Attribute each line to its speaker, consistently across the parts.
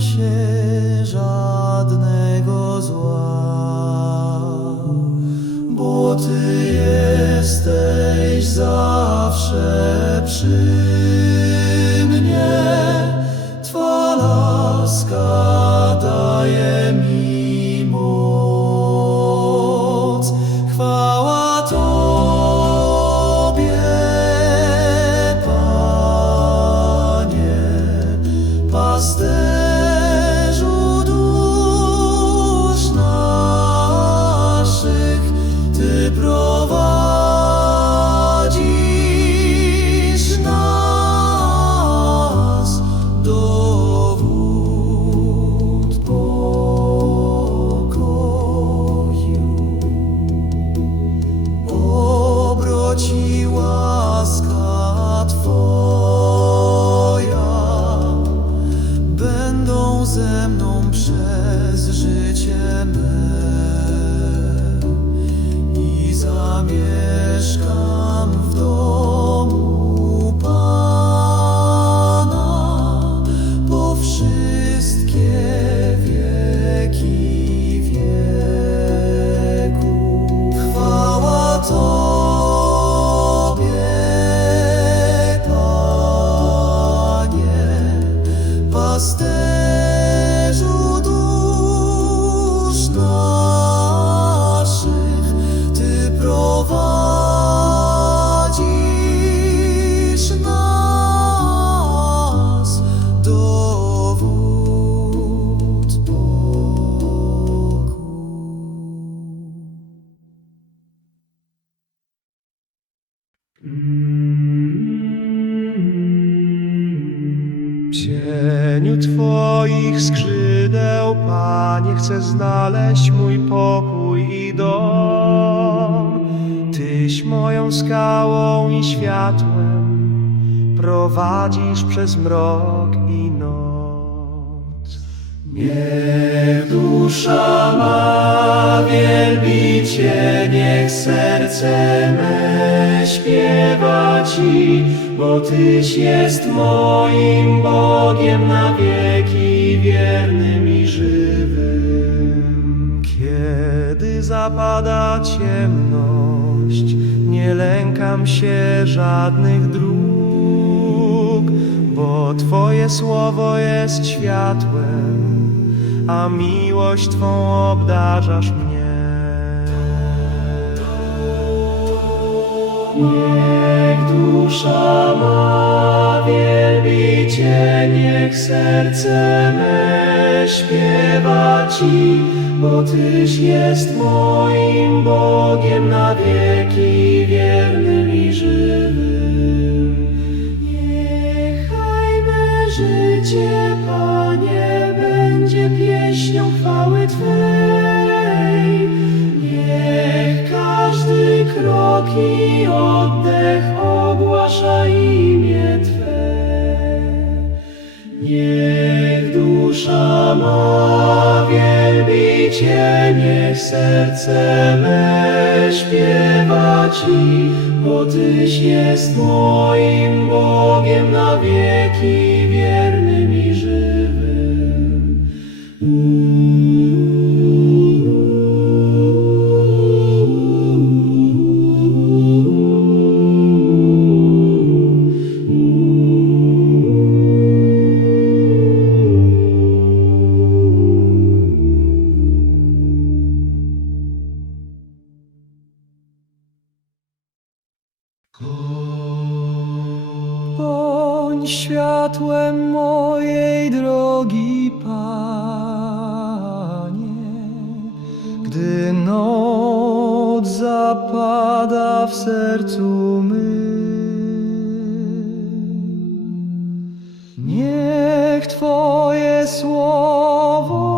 Speaker 1: się żadnego zła, bo Ty jesteś zawsze przy
Speaker 2: stay. Cieniu Twoich skrzydeł, Panie, chcę znaleźć mój pokój i dom. Tyś moją skałą i światłem, prowadzisz przez mrok i noc.
Speaker 1: Niech dusza ma wielbi Cię, niech serce me śpiewa Ci, bo Tyś jest moim Bogiem na wieki, wiernym i żywym.
Speaker 2: Kiedy zapada ciemność, nie lękam się żadnych dróg, bo Twoje słowo jest światłem, a miłość Twą obdarzasz mnie.
Speaker 1: Niech dusza ma wielbi Cię, niech serce me śpiewa Ci, bo Tyś jest moim Bogiem na wieki, wiernym i żywym. Niechaj me życie, Panie, krok i oddech ogłasza imię Twe. Niech dusza ma wielbi Cię, niech serce me śpiewa Ci, bo Tyś jest moim Bogiem na wieki,
Speaker 2: światłem mojej drogi, Panie. Gdy noc zapada w sercu my, niech Twoje słowo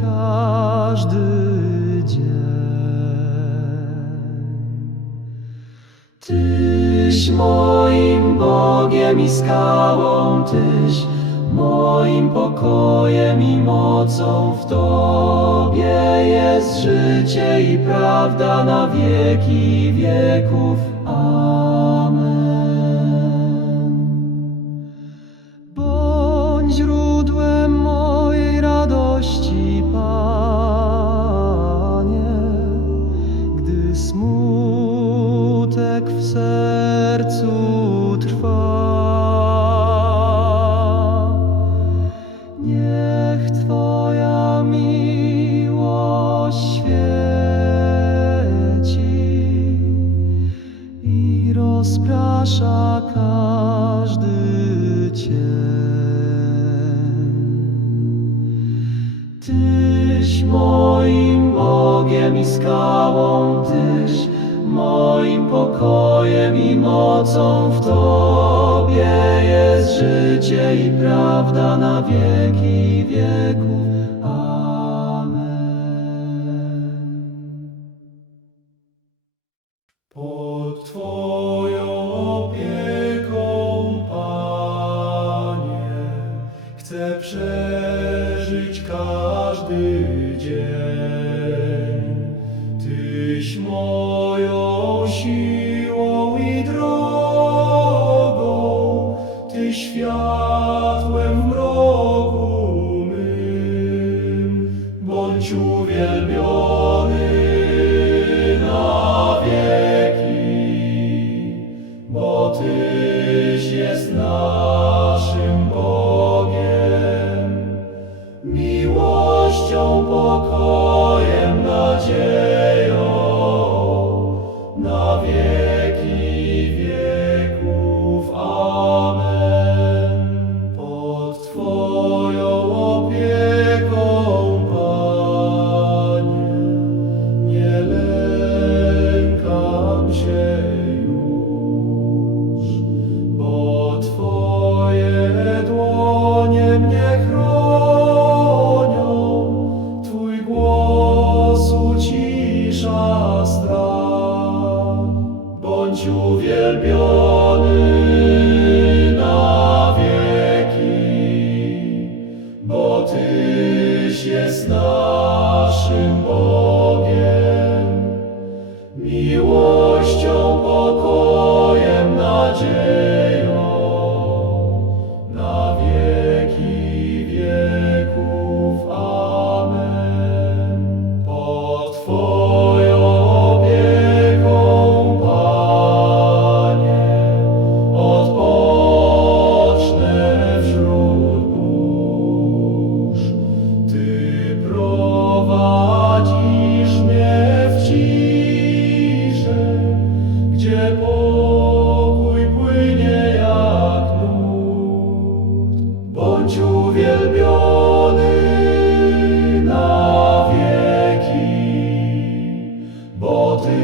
Speaker 2: każdy dzień. Tyś moim Bogiem i skałą, Tyś moim pokojem i mocą w Tobie jest życie i prawda na wieki wieków. Amen. I skałą Tyś, moim pokojem i mocą w Tobie jest życie i prawda na wieki wieków. you.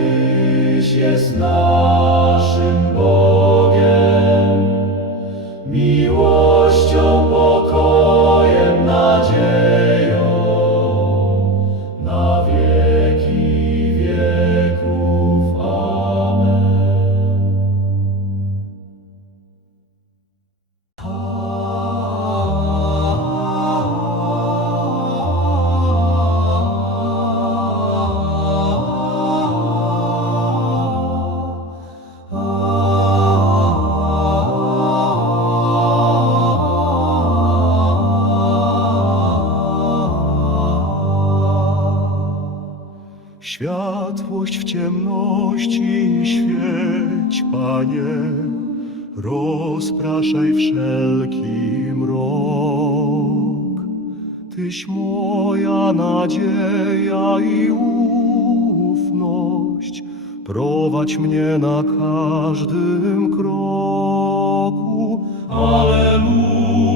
Speaker 2: Tyś jest
Speaker 1: nam. Prowadź mnie na każdym kroku. Alleluja,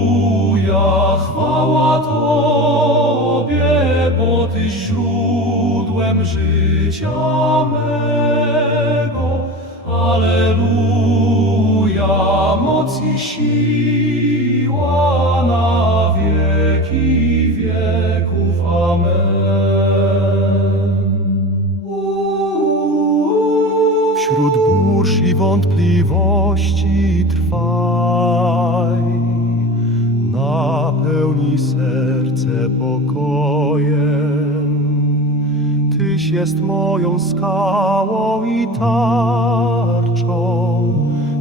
Speaker 1: chwała Tobie, bo Tyś źródłem życia mego. Alleluja, moc i siła burz i wątpliwości trwaj, napełnij serce pokojem. Tyś jest moją skałą i tarczą,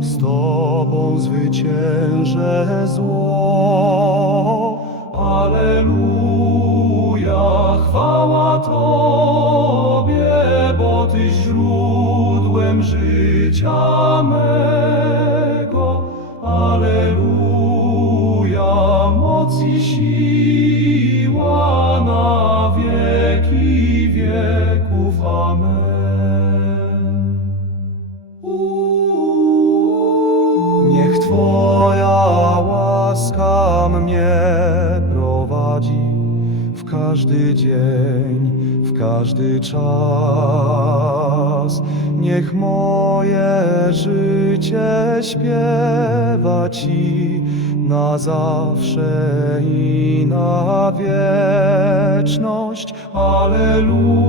Speaker 1: z Tobą zwyciężę zło. Alleluja, chwała Tobie, bo Tyś źródłem życia mego. Alleluja, moc i siła na wieki wieków. Amen. Niech Twoja łaska mnie prowadzi w każdy dzień, w każdy czas. Niech moje życie śpiewa Ci na zawsze i na wieczność. Alleluja,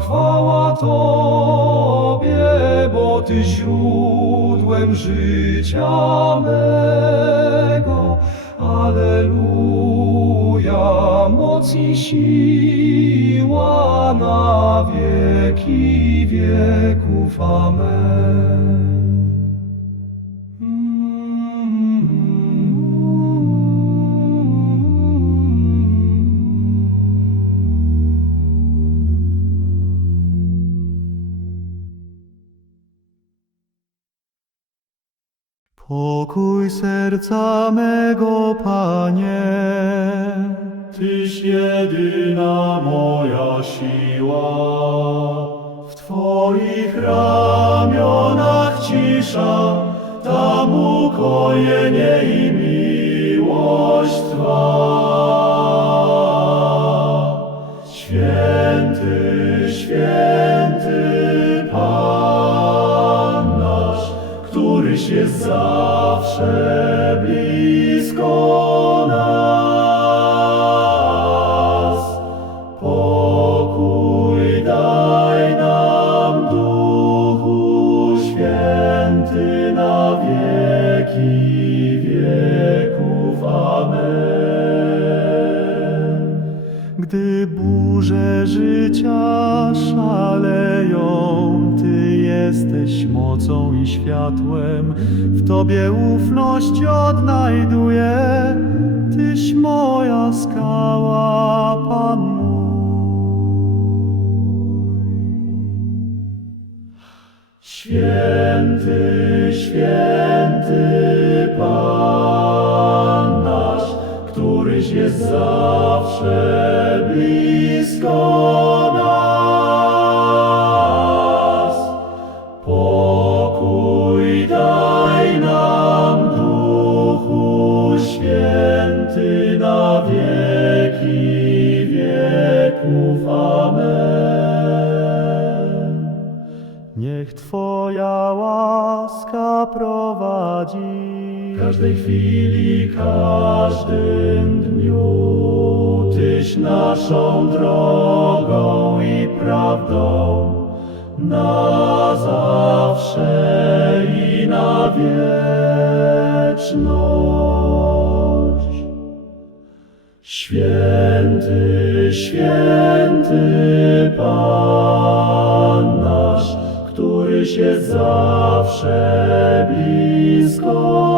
Speaker 1: chwała Tobie, bo Ty źródłem życia mego. Alleluja, moc i siła na wieki wieków. Amen. Pokój serca mego, Panie,
Speaker 2: ramionach cisza, tam ukojenie i miłość Twa. Święty, święty Pan nasz, któryś jest zawsze blisko
Speaker 1: Gdy burze życia szaleją, Ty jesteś mocą i światłem. W Tobie ufność odnajduję, Tyś moja skała, Pan mój.
Speaker 2: Święty, święty każdej chwili, każdym dniu Tyś naszą drogą i prawdą na zawsze i na wieczność. Święty, święty Pan nasz, któryś jest zawsze blisko